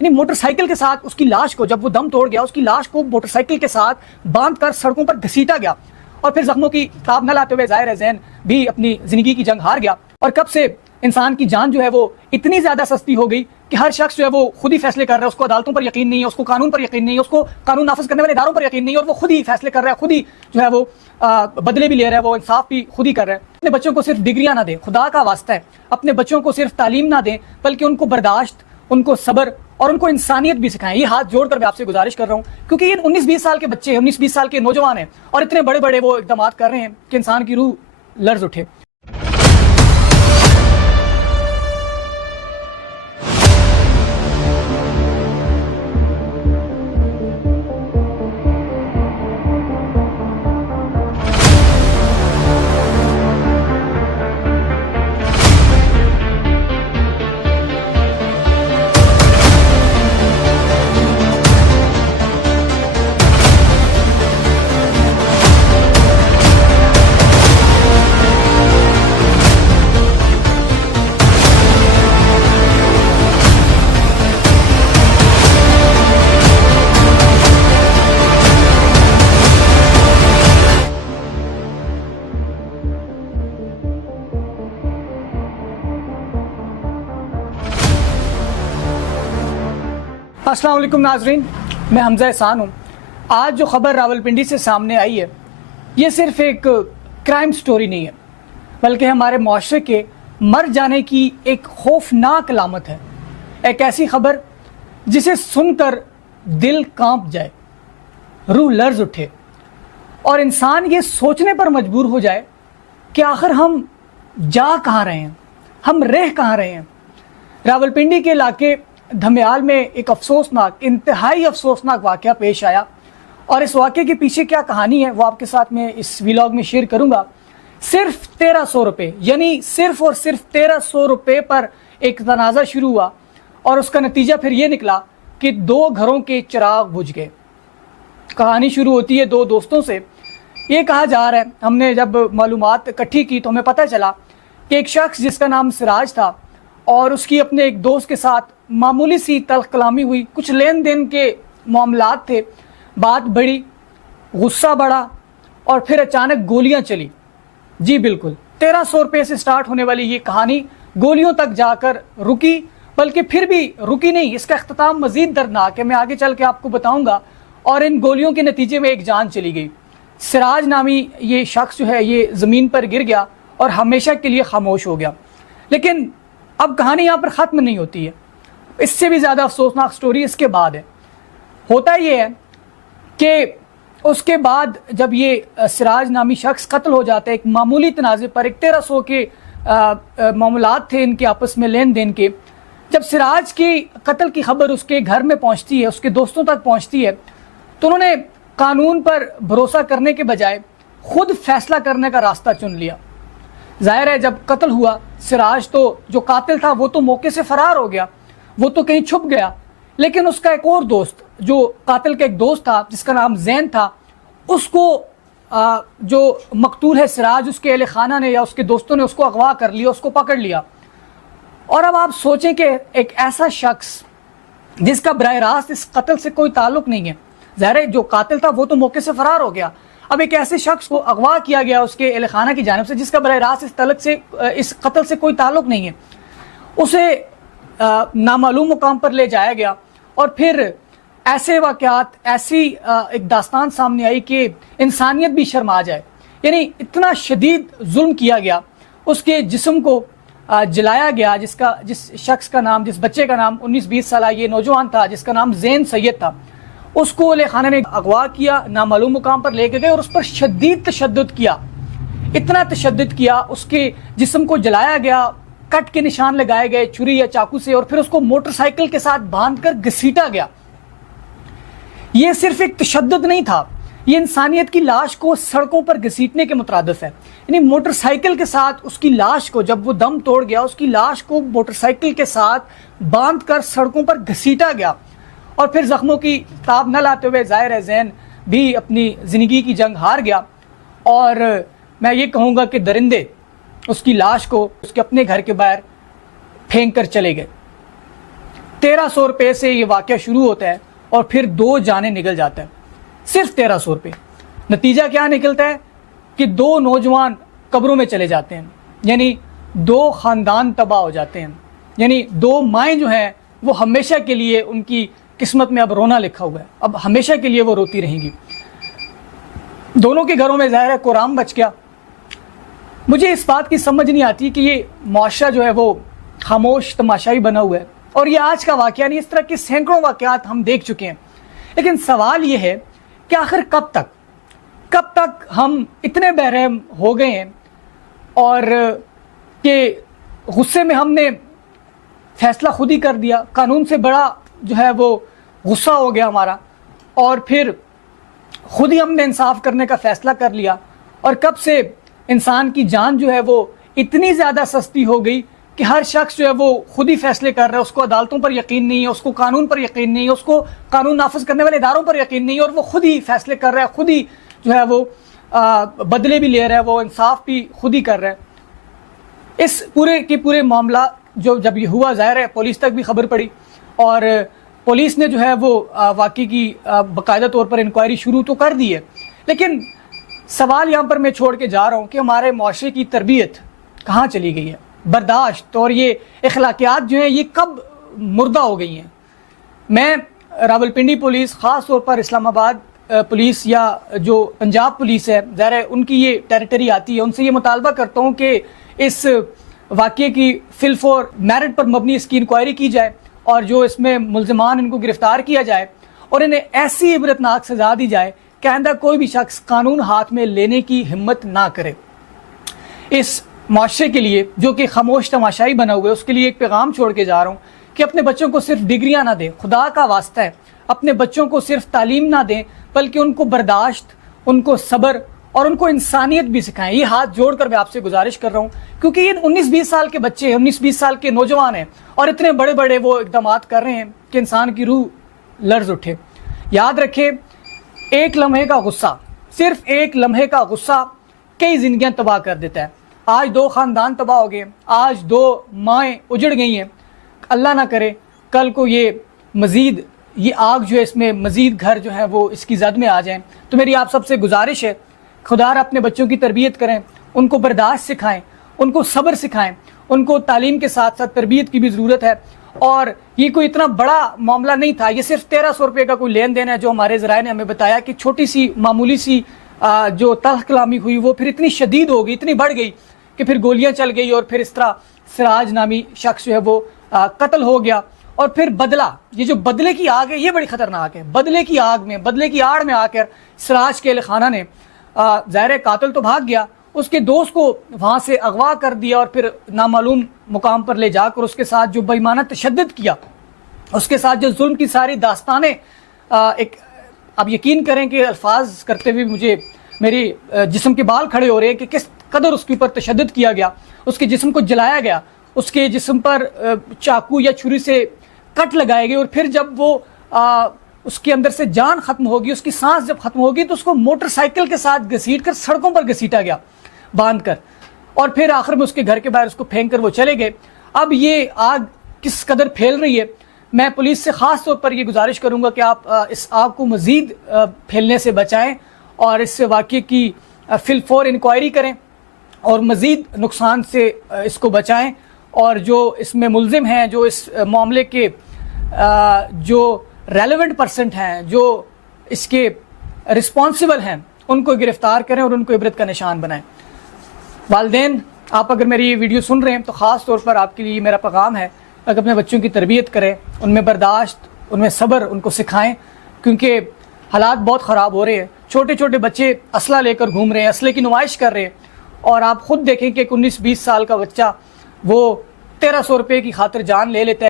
یعنی motor cycle کے ساتھ اس کی لاش کو، جب وہ دم توڑ گیا، اس کی لاش کو موٹر سائیکل کے ساتھ باندھ کر سڑکوں پر گھسیٹا گیا، اور پھر زخموں کی تاب نہ لاتے ہوئے ظاہر ہے زین بھی اپنی زندگی کی جنگ ہار گیا۔ اور کب سے انسان کی جان جو ہے وہ اتنی زیادہ سستی ہو گئی کہ ہر شخص جو ہے وہ خود ہی فیصلے کر رہا ہے، اس کو عدالتوں پر یقین نہیں ہے، اس کو قانون پر یقین نہیں ہے، اس کو قانون نافذ کرنے والے اداروں پر یقین نہیں ہے، اور وہ خود ہی فیصلے کر رہا ہے، خود ہی جو ہے وہ بدلے بھی لے رہا ہے، وہ انصاف بھی خود ہی کر رہا ہے۔ اپنے بچوں کو صرف ڈگریاں نہ دیں، خدا کا واسطہ ہے، اپنے بچوں کو صرف تعلیم نہ دیں بلکہ ان کو برداشت، ان کو صبر اور ان کو انسانیت بھی سکھائیں۔ یہ ہاتھ جوڑ کر میں آپ سے گزارش کر رہا ہوں، کیونکہ یہ 19-20 سال کے بچے ہیں، 19-20 سال کے نوجوان ہیں، اور اتنے بڑے بڑے وہ اقدامات کر رہے ہیں کہ انسان کی روح لرز اٹھے۔ السلام علیکم ناظرین، میں حمزہ احسان ہوں۔ آج جو خبر راولپنڈی سے سامنے آئی ہے یہ صرف ایک کرائم سٹوری نہیں ہے، بلکہ ہمارے معاشرے کے مر جانے کی ایک خوفناک علامت ہے۔ ایک ایسی خبر جسے سن کر دل کانپ جائے، روح لرز اٹھے، اور انسان یہ سوچنے پر مجبور ہو جائے کہ آخر ہم جا کہاں رہے ہیں، ہم رہ کہاں رہے ہیں۔ راولپنڈی کے علاقے دھمیال میں ایک افسوسناک، انتہائی افسوسناک واقعہ پیش آیا، اور اس واقعے کے پیچھے کیا کہانی ہے وہ آپ کے ساتھ میں اس ویلاگ میں شیئر کروں گا۔ صرف 1300 روپے، یعنی صرف اور صرف 1300 روپے پر ایک تنازع شروع ہوا، اور اس کا نتیجہ پھر یہ نکلا کہ 2 گھروں کے چراغ بجھ گئے۔ کہانی شروع ہوتی ہے 2 دوستوں سے۔ یہ کہا جا رہا ہے، ہم نے جب معلومات اکٹھی کی تو ہمیں پتہ چلا کہ ایک شخص جس کا نام سراج تھا، اور اس کی اپنے ایک دوست کے ساتھ معمولی سی تلخ کلامی ہوئی، کچھ لین دین کے معاملات تھے، بات بڑھی، غصہ بڑھا، اور پھر اچانک گولیاں چلی۔ جی بالکل، 1300 روپے سے سٹارٹ ہونے والی یہ کہانی گولیوں تک جا کر رکی، بلکہ پھر بھی رکی نہیں، اس کا اختتام مزید دردناک ہے، میں آگے چل کے آپ کو بتاؤں گا۔ اور ان گولیوں کے نتیجے میں ایک جان چلی گئی۔ سراج نامی یہ شخص جو ہے یہ زمین پر گر گیا اور ہمیشہ کے لیے خاموش ہو گیا۔ لیکن اب کہانی یہاں پر ختم نہیں ہوتی ہے، اس سے بھی زیادہ افسوسناک سٹوری اس کے بعد ہے۔ ہوتا یہ ہے کہ اس کے بعد جب یہ سراج نامی شخص قتل ہو جاتا ہے ایک معمولی تنازع پر، ایک 1300 کے معاملات تھے ان کے آپس میں لین دین کے، جب سراج کی قتل کی خبر اس کے گھر میں پہنچتی ہے، اس کے دوستوں تک پہنچتی ہے، تو انہوں نے قانون پر بھروسہ کرنے کے بجائے خود فیصلہ کرنے کا راستہ چن لیا۔ ظاہر ہے جب قتل ہوا، سراج تو جو قاتل تھا وہ تو موقع سے فرار ہو گیا، وہ تو کہیں چھپ گیا، لیکن اس کا ایک اور دوست، جو قاتل کا ایک دوست تھا جس کا نام زین تھا، اس کو جو مقتول ہے سراج، اس کے اہل خانہ نے یا اس کے دوستوں نے اس کو اغوا کر لیا، اس کو پکڑ لیا۔ اور اب آپ سوچیں کہ ایک ایسا شخص جس کا براہ راست اس قتل سے کوئی تعلق نہیں ہے، ظاہر ہے جو قاتل تھا وہ تو موقع سے فرار ہو گیا، اب ایک ایسے شخص کو اغوا کیا گیا اس کے اہل خانہ کی جانب سے جس کا براہ راست اس قتل سے کوئی تعلق نہیں ہے، اسے نامعلوم مقام پر لے جایا گیا، اور پھر ایسے واقعات، ایسی ایک داستان سامنے آئی کہ انسانیت بھی شرما جائے۔ یعنی اتنا شدید ظلم کیا گیا، اس کے جسم کو جلایا گیا، جس شخص کا نام، جس بچے کا نام 19-20 سالہ یہ نوجوان تھا جس کا نام زین سید تھا، اس کو اہل خانہ نے اغوا کیا، نامعلوم مقام پر لے کے گئے اور اس پر شدید تشدد کیا، اتنا تشدد کیا، اس کے جسم کو جلایا گیا، کٹ کے نشان لگائے گئے چھری یا چاقو سے، اور پھر اس کو موٹر سائیکل کے ساتھ باندھ کر گھسیٹا گیا۔ یہ صرف ایک تشدد نہیں تھا، یہ انسانیت کی لاش کو سڑکوں پر گھسیٹنے کے مترادف ہے۔ یعنی موٹر سائیکل کے ساتھ اس کی لاش کو، جب وہ دم توڑ گیا، اس کی لاش کو موٹر سائیکل کے ساتھ باندھ کر سڑکوں پر گھسیٹا گیا، اور پھر زخموں کی تاب نہ لاتے ہوئے ظاہر ہے زین بھی اپنی زندگی کی جنگ ہار گیا۔ اور میں یہ کہوں گا کہ درندے اس کی لاش کو اس کے اپنے گھر کے باہر پھینک کر چلے گئے۔ 1300 روپے سے یہ واقعہ شروع ہوتا ہے اور پھر 2 جانیں نکل جاتا ہے، صرف 1300 روپے۔ نتیجہ کیا نکلتا ہے کہ 2 نوجوان قبروں میں چلے جاتے ہیں، یعنی 2 خاندان تباہ ہو جاتے ہیں، یعنی 2 مائیں جو ہیں وہ ہمیشہ کے لیے ان کی قسمت میں اب رونا لکھا ہوا ہے، اب ہمیشہ کے لیے وہ روتی رہیں گی۔ دونوں کے گھروں میں ظاہر ہے قرآن بچ گیا۔ مجھے اس بات کی سمجھ نہیں آتی کہ یہ معاشرہ جو ہے وہ خاموش تماشائی بنا ہوا ہے، اور یہ آج کا واقعہ نہیں، اس طرح کے سینکڑوں واقعات ہم دیکھ چکے ہیں۔ لیکن سوال یہ ہے کہ آخر کب تک ہم اتنے بہرحم ہو گئے ہیں اور کہ غصے میں ہم نے فیصلہ خود ہی کر دیا، قانون سے بڑا جو ہے وہ غصہ ہو گیا ہمارا، اور پھر خود ہی ہم نے انصاف کرنے کا فیصلہ کر لیا۔ اور کب سے انسان کی جان جو ہے وہ اتنی زیادہ سستی ہو گئی کہ ہر شخص جو ہے وہ خود ہی فیصلے کر رہا ہے، اس کو عدالتوں پر یقین نہیں ہے، اس کو قانون پر یقین نہیں ہے، اس کو قانون نافذ کرنے والے اداروں پر یقین نہیں ہے، اور وہ خود ہی فیصلے کر رہا ہے، خود ہی جو ہے وہ بدلے بھی لے رہا ہے، وہ انصاف بھی خود ہی کر رہا ہے۔ اس پورے کے پورے معاملہ جب یہ ہوا، ظاہر ہے پولیس تک بھی خبر پڑی، اور پولیس نے جو ہے وہ واقعی کی باقاعدہ طور پر انکوائری شروع تو کر دی ہے۔ لیکن سوال یہاں پر میں چھوڑ کے جا رہا ہوں کہ ہمارے معاشرے کی تربیت کہاں چلی گئی ہے، برداشت اور یہ اخلاقیات جو ہیں یہ کب مردہ ہو گئی ہیں۔ میں راولپنڈی پولیس، خاص طور پر اسلام آباد پولیس یا جو پنجاب پولیس ہے، ظاہر ہے ان کی یہ ٹیریٹری آتی ہے، ان سے یہ مطالبہ کرتا ہوں کہ اس واقعے کی فی الفور میرٹ پر مبنی اس کی انکوائری کی جائے، اور جو اس میں ملزمان ان کو گرفتار کیا جائے، اور انہیں ایسی عبرتناک سزا دی جائے کہ آئندہ کوئی بھی شخص قانون ہاتھ میں لینے کی ہمت نہ کرے۔ اس معاشرے کے لیے جو کہ خاموش تماشائی بنا ہوا ہے، اس کے لیے ایک پیغام چھوڑ کے جا رہا ہوں کہ اپنے بچوں کو صرف ڈگریاں نہ دیں، خدا کا واسطہ ہے اپنے بچوں کو صرف تعلیم نہ دیں، بلکہ ان کو برداشت، ان کو صبر اور ان کو انسانیت بھی سکھائیں۔ یہ ہاتھ جوڑ کر میں آپ سے گزارش کر رہا ہوں، کیونکہ یہ 19-20 سال کے بچے، 19-20 سال کے نوجوان ہیں، اور اتنے بڑے بڑے وہ اقدامات کر رہے ہیں کہ انسان کی روح لرز اٹھے۔ یاد رکھیں، ایک لمحے کا غصہ، صرف ایک لمحے کا غصہ کئی زندگیاں تباہ کر دیتا ہے۔ آج 2 خاندان تباہ ہو گئے، آج 2 مائیں اجڑ گئی ہیں، اللہ نہ کرے کل کو یہ مزید یہ آگ جو ہے اس میں مزید گھر جو ہے وہ اس کی زد میں آ جائیں۔ تو میری آپ سب سے گزارش ہے، خدا را اپنے بچوں کی تربیت کریں، ان کو برداشت سکھائیں، ان کو صبر سکھائیں، ان کو تعلیم کے ساتھ ساتھ تربیت کی بھی ضرورت ہے۔ اور یہ کوئی اتنا بڑا معاملہ نہیں تھا، یہ صرف 1300 روپے کا کوئی لین دین ہے جو ہمارے ذرائع نے ہمیں بتایا کہ چھوٹی سی معمولی سی جو تلخ کلامی ہوئی وہ پھر اتنی شدید ہو گئی، اتنی بڑھ گئی کہ پھر گولیاں چل گئی، اور پھر اس طرح سراج نامی شخص جو ہے وہ قتل ہو گیا۔ اور پھر بدلہ، یہ جو بدلے کی آگ ہے یہ بڑی خطرناک ہے۔ بدلے کی آگ میں، بدلے کی آڑ میں آ کر سراج کے اہل خانہ نے ظاہر قاتل تو بھاگ گیا، اس کے دوست کو وہاں سے اغوا کر دیا، اور پھر نامعلوم مقام پر لے جا کر اس کے ساتھ جو بےایمانہ تشدد کیا، اس کے ساتھ جو ظلم کی ساری داستانیں اب یقین کریں کہ الفاظ کرتے ہوئے مجھے میری جسم کے بال کھڑے ہو رہے ہیں کہ کس قدر اس کے اوپر تشدد کیا گیا، اس کے جسم کو جلایا گیا، اس کے جسم پر چاقو یا چھری سے کٹ لگائے گئے، اور پھر جب وہ اس کے اندر سے جان ختم ہوگی، اس کی سانس جب ختم ہوگی تو اس کو موٹر سائیکل کے ساتھ گھسیٹ کر سڑکوں پر گھسیٹا گیا باندھ کر، اور پھر آخر میں اس کے گھر کے باہر اس کو پھینک کر وہ چلے گئے۔ اب یہ آگ کس قدر پھیل رہی ہے، میں پولیس سے خاص طور پر یہ گزارش کروں گا کہ آپ اس آگ کو مزید پھیلنے سے بچائیں، اور اس واقعے کی فی الفور انکوائری کریں، اور مزید نقصان سے اس کو بچائیں، اور جو اس میں ملزم ہیں، جو اس معاملے کے جو ریلیونٹ پرسنٹ ہیں، جو اس کے رسپانسبل ہیں، ان کو گرفتار کریں اور ان کو عبرت کا نشان بنائیں۔ والدین، آپ اگر میری یہ ویڈیو سن رہے ہیں تو خاص طور پر آپ کے لیے میرا پیغام ہے، اگر اپنے بچوں کی تربیت کریں، ان میں برداشت، ان میں صبر ان کو سکھائیں، کیونکہ حالات بہت خراب ہو رہے ہیں۔ چھوٹے چھوٹے بچے اسلحہ لے کر گھوم رہے ہیں، اسلحے کی نمائش کر رہے ہیں، اور آپ خود دیکھیں کہ 19-20 سال کا بچہ وہ 1300 روپے کی خاطر جان لے لیتا ہے۔